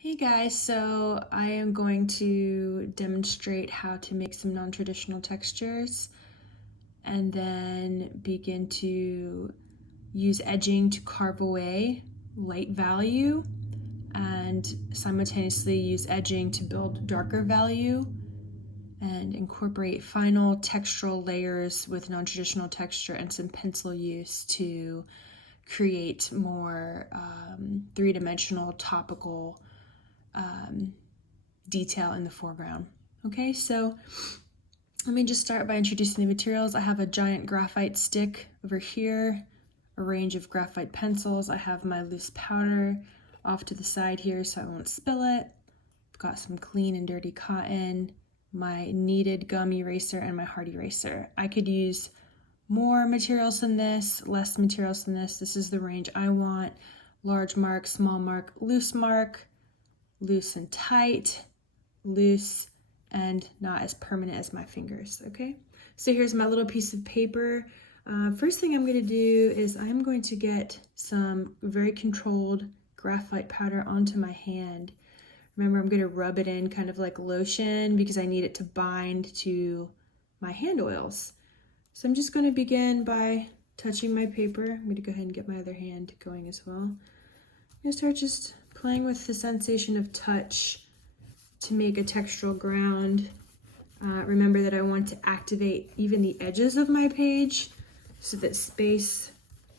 Hey guys, so I am going to demonstrate how to make some non-traditional textures and then begin to use edging to carve away light value and simultaneously use edging to build darker value and incorporate final textural layers with non-traditional texture and some pencil use to create more three-dimensional topical detail in the foreground. Okay, so let me just start by introducing the materials. I have a giant graphite stick over here, a range of graphite pencils. I have my loose powder off to the side here so I won't spill it. I've got some clean and dirty cotton, my kneaded gum eraser, and my hard eraser. I could use more materials than this, less materials than this. This is the range I want. Large mark, small mark, loose and tight, loose and not as permanent as my fingers, okay? So here's my little piece of paper. First thing I'm gonna do is I'm going to get some very controlled graphite powder onto my hand. Remember, I'm gonna rub it in kind of like lotion because I need it to bind to my hand oils. So I'm just gonna begin by touching my paper. I'm gonna go ahead and get my other hand going as well. I'm gonna start just playing with the sensation of touch to make a textural ground. Remember that I want to activate even the edges of my page so that space,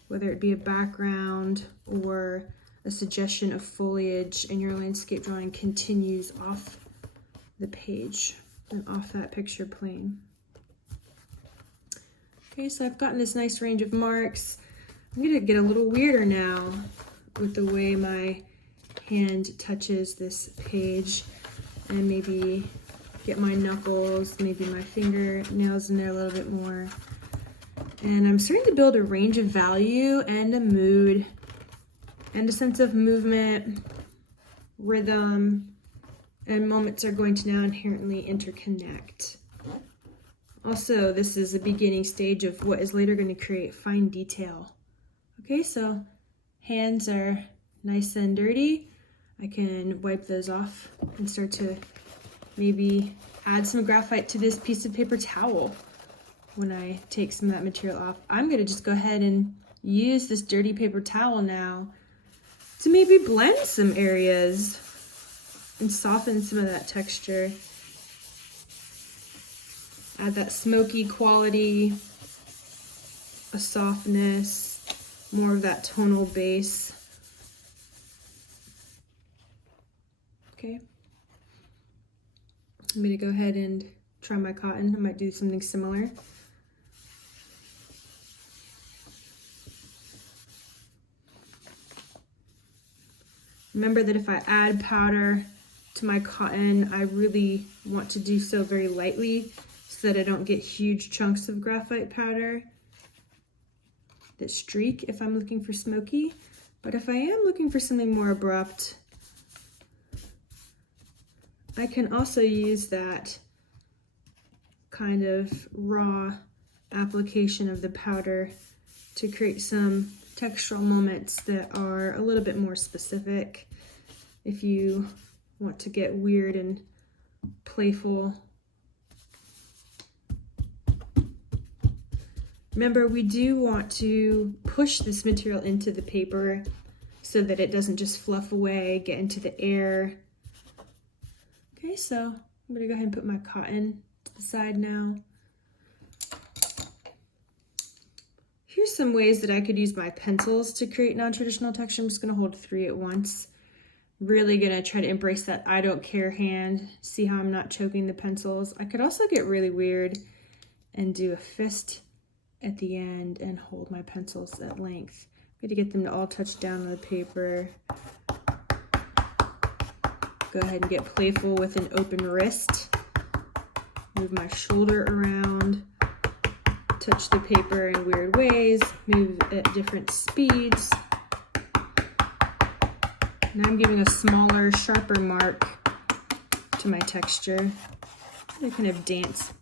whether it be a background or a suggestion of foliage in your landscape drawing, continues off the page and off that picture plane. Okay, so I've gotten this nice range of marks. I'm gonna get a little weirder now with the way my hand touches this page and maybe get my knuckles, maybe my fingernails in there a little bit more. And I'm starting to build a range of value and a mood and a sense of movement, rhythm, and moments are going to now inherently interconnect. Also, this is a beginning stage of what is later going to create fine detail. Okay, so hands are nice and dirty. I can wipe those off and start to maybe add some graphite to this piece of paper towel when I take some of that material off. I'm gonna just go ahead and use this dirty paper towel now to maybe blend some areas and soften some of that texture. Add that smoky quality, a softness, more of that tonal base. Okay, I'm gonna go ahead and try my cotton. I might do something similar. Remember that if I add powder to my cotton, I really want to do so very lightly so that I don't get huge chunks of graphite powder that streak if I'm looking for smoky. But if I am looking for something more abrupt, I can also use that kind of raw application of the powder to create some textural moments that are a little bit more specific. If you want to get weird and playful. Remember, we do want to push this material into the paper so that it doesn't just fluff away, get into the air. Okay, so I'm gonna go ahead and put my cotton to the side now. Here's some ways that I could use my pencils to create non-traditional texture. I'm just gonna hold 3 at once. Really gonna try to embrace that I don't care hand. See how I'm not choking the pencils. I could also get really weird and do a fist at the end and hold my pencils at length. I'm gonna get them to all touch down on the paper. Go ahead and get playful with an open wrist. Move my shoulder around. Touch the paper in weird ways. Move at different speeds. Now I'm giving a smaller, sharper mark to my texture. I kind of dance